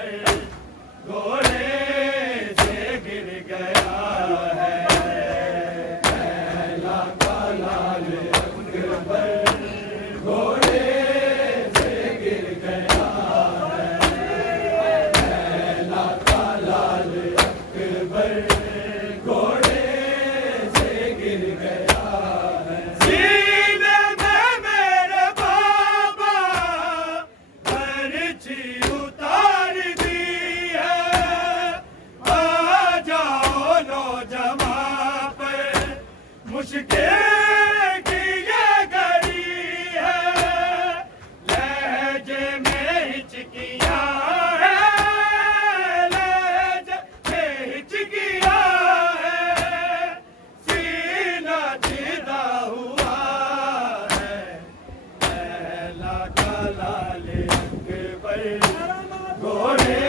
पर घोड़े से गिर गया है। लैला का लाल अकबर घोड़े से गिर गया है। लैला का लाल अकबर घोड़े से गिर गया है। सीने में मेरे बाबा बरछी उतार दी है। आ जाओ नौजवान पर मुश्किल की ये घड़ी है। लहजे में हिचकियां है, लहजे में हिचकियां है। सीना सीधा हुआ है। लैला का लाल अकबर घोड़े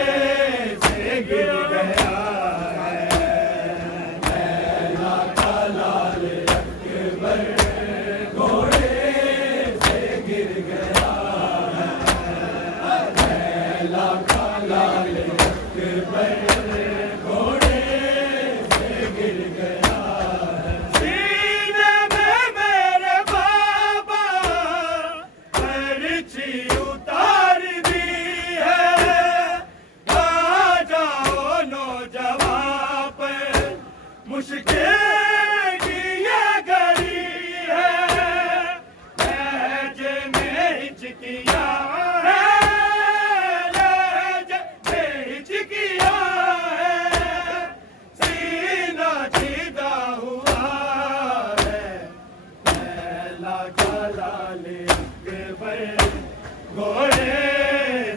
से गिर गया है। लैला का लाल अकबर घोड़े से गिर गया है। लैला का लाल अकबर घोड़े से गिर गया है। सीने में मेरे बाबा बरछी उतार दी है। आ जाओ नौजवान पर मुश्किल की ये घड़ी है। लहजे में हिचकियां है, लहजे में हिचकियां है। सीना सीधा हुआ है। लैला का लाल अकबर घोड़े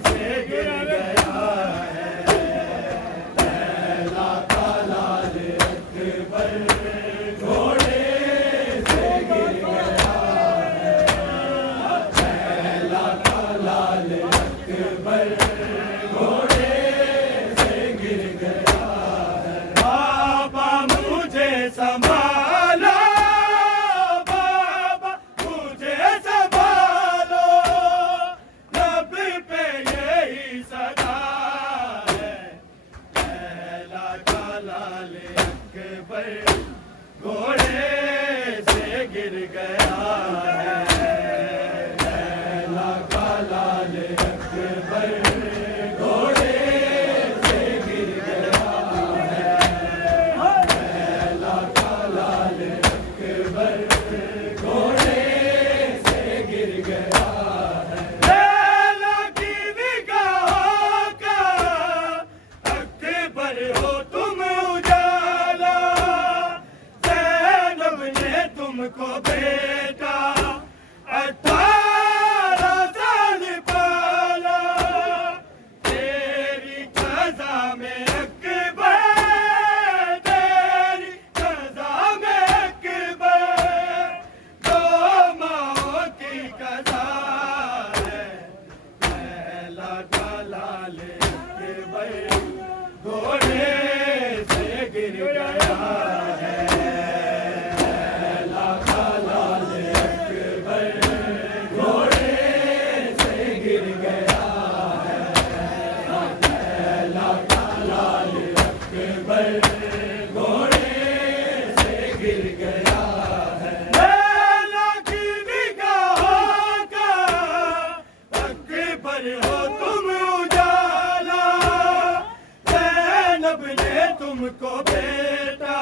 से गिर गया है। लैला का लाल अकबर घोड़े से गिर गया है। लैला का लाल अकबर घोड़े से गिर गया है। बाबा मुझे संभालो, बाबा मुझे संभालो। लब पे यही सदा है। लैला का लाल अकबर घोड़े से गिर गया है। लैला का लाल अकबर घोड़े से गिर गया है। लैला का लाल अकबर घोड़े से गिर गया है। लैला की निगाहों का अकबर हो तुम उजाला। ज़ैनब ने तुमको बेटा 18 साल पाला। तेरी क़ज़ा में अकबर, तेरी क़ज़ा में अकबर। दो माओं की क़ज़ा है। लैला का लाल अकबर घोड़े से गिर गया है। लैला का लाल अकबर घोड़े से गिर गया है। लैला का लाल अकबर घोड़े से गिर गया है। लैला की निगाहों का अकबर हो तुम उजाला। ज़ैनब ने तुमको बेटा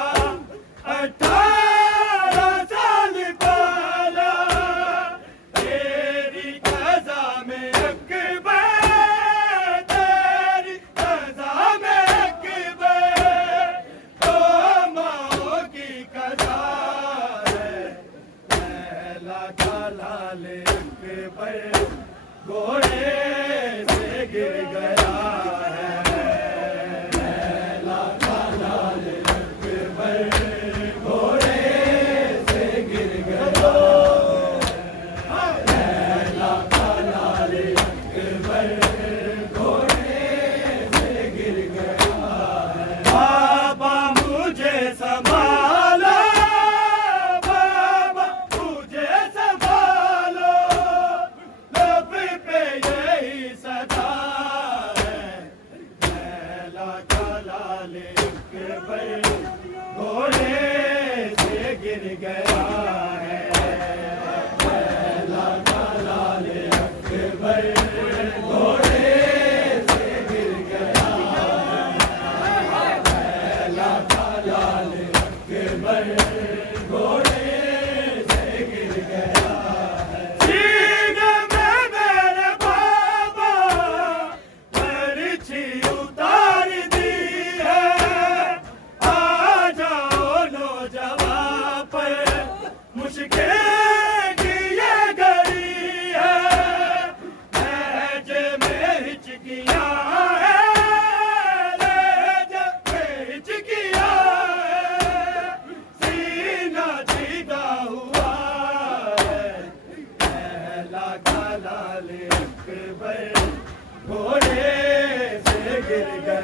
18 साल पाला। तेरी क़ज़ा में अकबर, तेरी क़ज़ा में अकबर। दो माओं की क़ज़ा है। लैला का लाल अकबर घोड़े से गिर गया है। लैला का लाल अकबर लैला का लाल अकबर घोड़े से गिर गया है। लैला का लाल अकबर घोड़े से गिर गया है। लैला का लाल अकबर घोड़े से गिर गया है। सीने में मेरे बाबा बरछी उतार दी है। आ जाओ नौजवान पर मुश्किल की ये घड़ी है। लहज में हिचकियां है, लहज में हिचकियां है, सीना चीदा हुआ है। लैला का लाल अकबर घोड़े से गिर गया